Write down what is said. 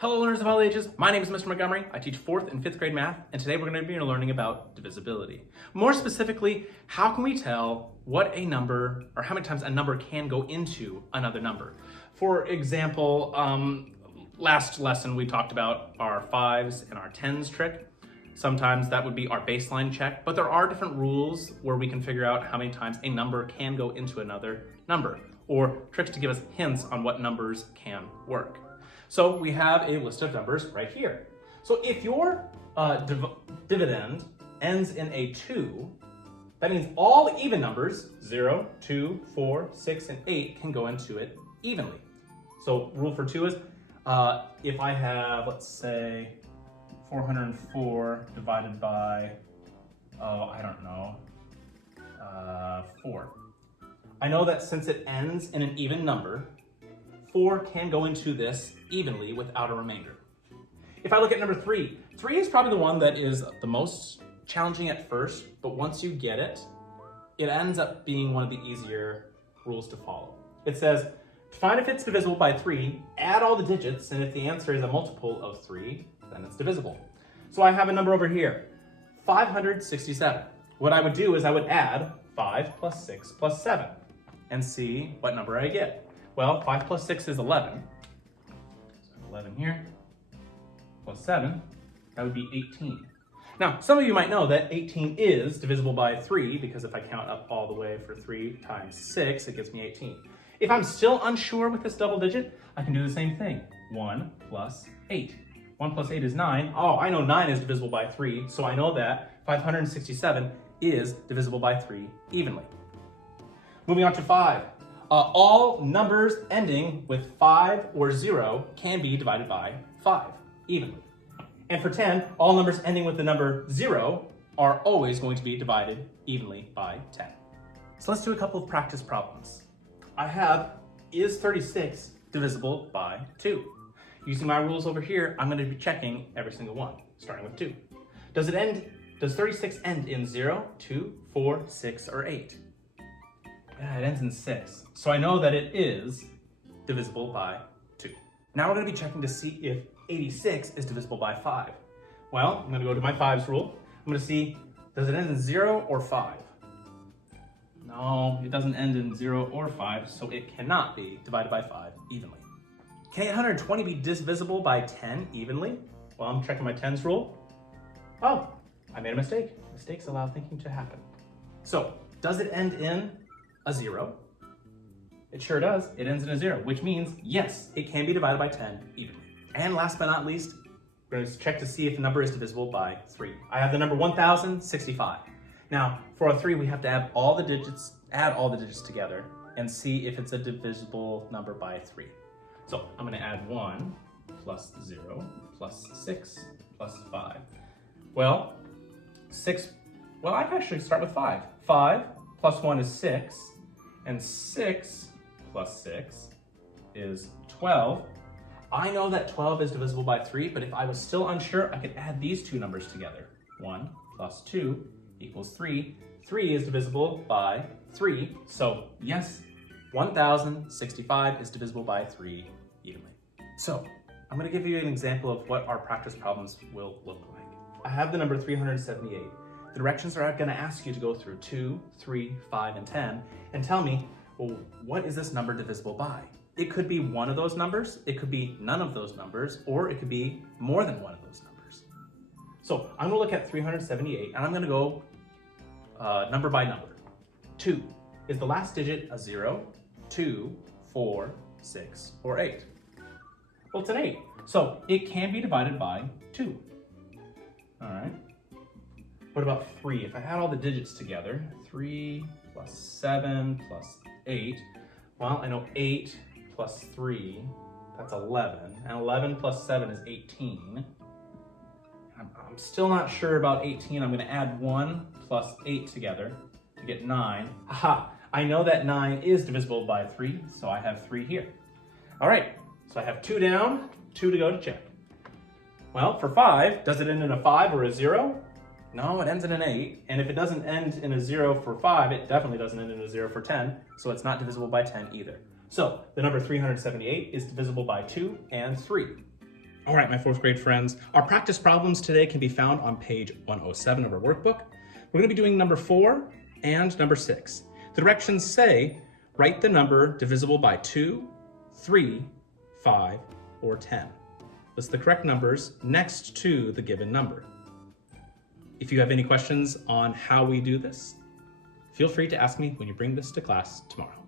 Hello learners of all ages, my name is Mr. Montgomery. I teach 4th and 5th grade math, and today we're going to be learning about divisibility. More specifically, how can we tell what a number, or how many times a number can go into another number? For example, last lesson we talked about our 5s and our 10s trick. Sometimes that would be our baseline check, but there are different rules where we can figure out how many times a number can go into another number, or tricks to give us hints on what numbers can work. So we have a list of numbers right here. So if your dividend ends in a 2, that means all the even numbers, 0, 2, 4, 6, and 8, can go into it evenly. So rule for 2 is, if I have, let's say, 404 divided by, 4. I know that since it ends in an even number, 4 can go into this evenly without a remainder. If I look at number 3, 3 is probably the one that is the most challenging at first, but once you get it, it ends up being one of the easier rules to follow. It says, to find if it's divisible by 3, add all the digits, and if the answer is a multiple of 3, then it's divisible. So I have a number over here, 567. What I would do is I would add 5 plus 6 plus 7 and see what number I get. Well, 5 plus 6 is 11. So 11 here, plus 7, that would be 18. Now, some of you might know that 18 is divisible by 3, because if I count up all the way for 3 times 6, it gives me 18. If I'm still unsure with this double digit, I can do the same thing. 1 plus 8. 1 plus 8 is 9. Oh, I know 9 is divisible by 3, so I know that 567 is divisible by 3 evenly. Moving on to 5. All numbers ending with 5 or 0 can be divided by 5 evenly. And for 10, all numbers ending with the number 0 are always going to be divided evenly by 10. So let's do a couple of practice problems. I have, is 36 divisible by 2? Using my rules over here, I'm going to be checking every single one, starting with 2. Does 36 end in 0, 2, 4, 6, or 8? Yeah, it ends in 6. So I know that it is divisible by 2. Now we're going to be checking to see if 86 is divisible by 5. Well, I'm going to go to my 5's rule. I'm going to see, does it end in 0 or 5? No, it doesn't end in 0 or 5, so it cannot be divided by 5 evenly. Can 820 be divisible by 10 evenly? Well, I'm checking my 10's rule. Oh, I made a mistake. Mistakes allow thinking to happen. So, does it end in a 0? It sure does. It ends in a 0, which means, yes, it can be divided by 10 evenly. And last but not least, we're going to check to see if a number is divisible by 3. I have the number 1065. Now, for a 3, we have to add all the digits together and see if it's a divisible number by 3. So I'm going to add 1 plus 0 plus 6 plus 5. Well, I can actually start with 5. 5 plus 1 is 6, and 6 plus 6 is 12. I know that 12 is divisible by 3, but if I was still unsure, I could add these two numbers together. 1 plus 2 equals 3. 3 is divisible by 3, so yes, 1065 is divisible by 3 evenly. So I'm going to give you an example of what our practice problems will look like. I have the number 378. The directions are going to ask you to go through 2, 3, 5, and 10 and tell me, well, what is this number divisible by? It could be one of those numbers, it could be none of those numbers, or it could be more than one of those numbers. So I'm going to look at 378 and I'm going to go number by number. 2. Is the last digit a 0, 2, 4, 6, or 8? Well, it's an 8, so it can be divided by 2. All right. What about 3? If I add all the digits together, 3 plus 7 plus 8, well, I know 8 plus 3, that's 11, and 11 plus 7 is 18. I'm still not sure about 18. I'm going to add 1 plus 8 together to get 9. Aha! I know that 9 is divisible by 3, so I have 3 here. All right, so I have 2 down, 2 to go to check. Well, for 5, does it end in a 5 or a 0? No, it ends in an 8, and if it doesn't end in a 0 for 5, it definitely doesn't end in a 0 for 10, so it's not divisible by 10 either. So the number 378 is divisible by 2 and 3. All right, my fourth grade friends, our practice problems today can be found on page 107 of our workbook. We're going to be doing number 4 and number 6. The directions say, write the number divisible by 2, 3, 5, or 10. List the correct numbers next to the given number. If you have any questions on how we do this, feel free to ask me when you bring this to class tomorrow.